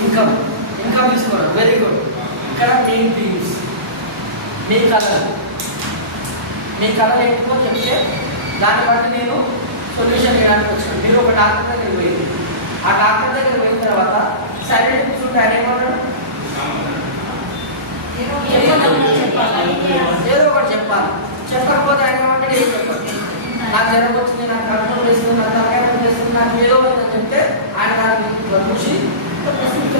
Income తీసుకోవడం. Very good. ఇక్కడ మీ dreams, మీ కళలు ఎక్కువ చెప్తే దాన్ని బట్టి నేను సొల్యూషన్ చేయడానికి వచ్చాను. మీరు ఒక డాక్టర్ దగ్గర పోయింది, ఆ డాక్టర్ దగ్గర పోయిన తర్వాత సైలెంట్ కూర్చుంటే ఆయన ఏమన్నాడు? ఏదో ఒకటి చెప్పాలి. చెప్పకపోతే ఆయన ఏమంటాడు? ఏం చెప్పాలి. నాకు జ్వరం వచ్చింది, నాకు కడుపు వేస్తుంది, నాకు తలకాయ వేస్తుంది, నాకు ఏదో ఒకటి చెప్తే ఆయన నాకు చూసి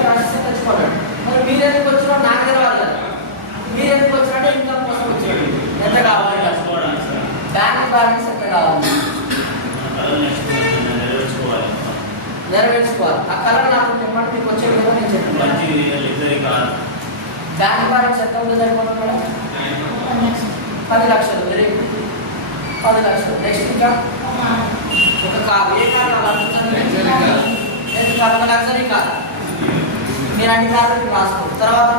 రాసి తెచ్చుకోవాలి. మరి మీరు ఎందుకు వచ్చినా నాకు తెలవాలి కదా. మీరు ఎందుకు వచ్చినట్టే ఇన్కమ్ కోసం వచ్చారు. ఎంత కావాలి? బ్యాంక్ బ్యాలెన్స్ ఎంత కావాలి? నెరవేర్చుకోవాలి. ఆ కలర్ నాకు చెప్పండి, మీకు వచ్చే విధంగా నేను చెప్పాను. బ్యాంక్ బ్యాలెన్స్ ఎంత ఉందో సరిపోతుంది మేడం? 10 లక్షలు. Very good. 10 లక్షలు. నెక్స్ట్ ఇంకా ఒక కారు. ఏ కారు కావాలి? Luxury car. మీరు అన్ని కార్లు రాసుకోండి. తర్వాత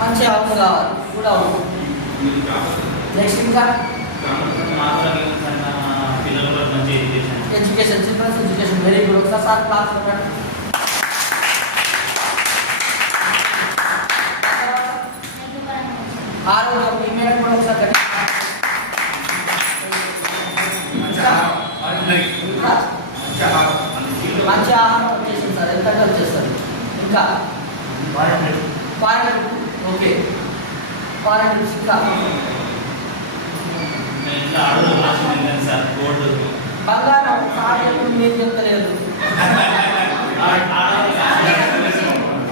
మంచి హౌస్ కావాలి, కూడా హౌస్. నెక్స్ట్ ఇంకా education, children's education. Very good. ఒకసారి క్లాస్ పెట్టండి. ఆరోగ్యం, మీ మీద కూడా ఒకసారి మంచి ఆహారం వచ్చేసింది సార్. ఎంత వచ్చేస్తారు? ఇంకా ఓకే. ఇంకా బంగారం సార్ ఎప్పుడు మీరు చెప్తలేదు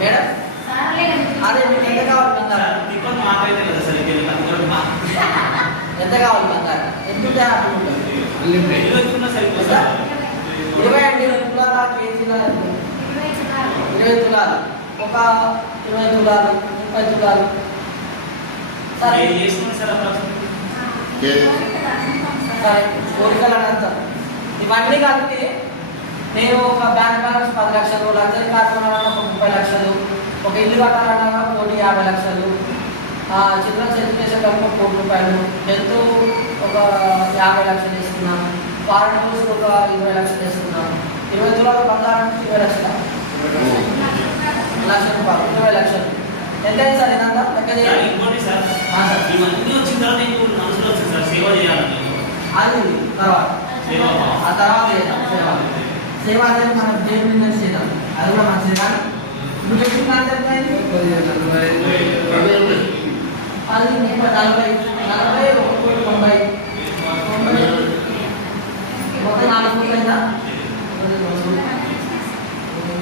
మేడం. అదే మీకు ఎంత కావాలి బంగారం? ఎంత కావాలి బంగారం? ఎంత 20 తులాల కేజీల 20 తులాలు, ఒక 20 తులాలు, 30 తులాలు. సరే కోరికలు అనంత ఇవన్నీ కలిపి నేను ఒక బ్యాంక్ బ్యాలెన్స్ 10 లక్షలు, లగ్జరీ కార్ కొనాలన్నా ఒక 30 లక్షలు, ఒక ఇల్లు కట్టాలన్నా 1,50 లక్షలు, చిల్డ్రన్స్ ఎడ్యుకేషన్ కలిపి 1 కోటి రూపాయలు, హెల్త్ ఒక 50 లక్షలు ఇస్తున్నాం, ఫారెన్ టూర్స్ ఒక 20 లక్షలు ఇస్తున్నాం. 20 తులాల బంగారం 20 లక్షల రూపాయలు, 20 లక్షలు. ఎంత అయింది సార్? ఇదంతా లెక్క చేయాలి. అది తర్వాత ఆ తర్వాత సేవ అనేది మనం దేవుడి మీద చేద్దాం. అది కూడా మంచిది. కానీ ఇప్పుడు చెప్పిన అది 40, 1 కోటి 90 మొత్తం 4 కోట్లైందా?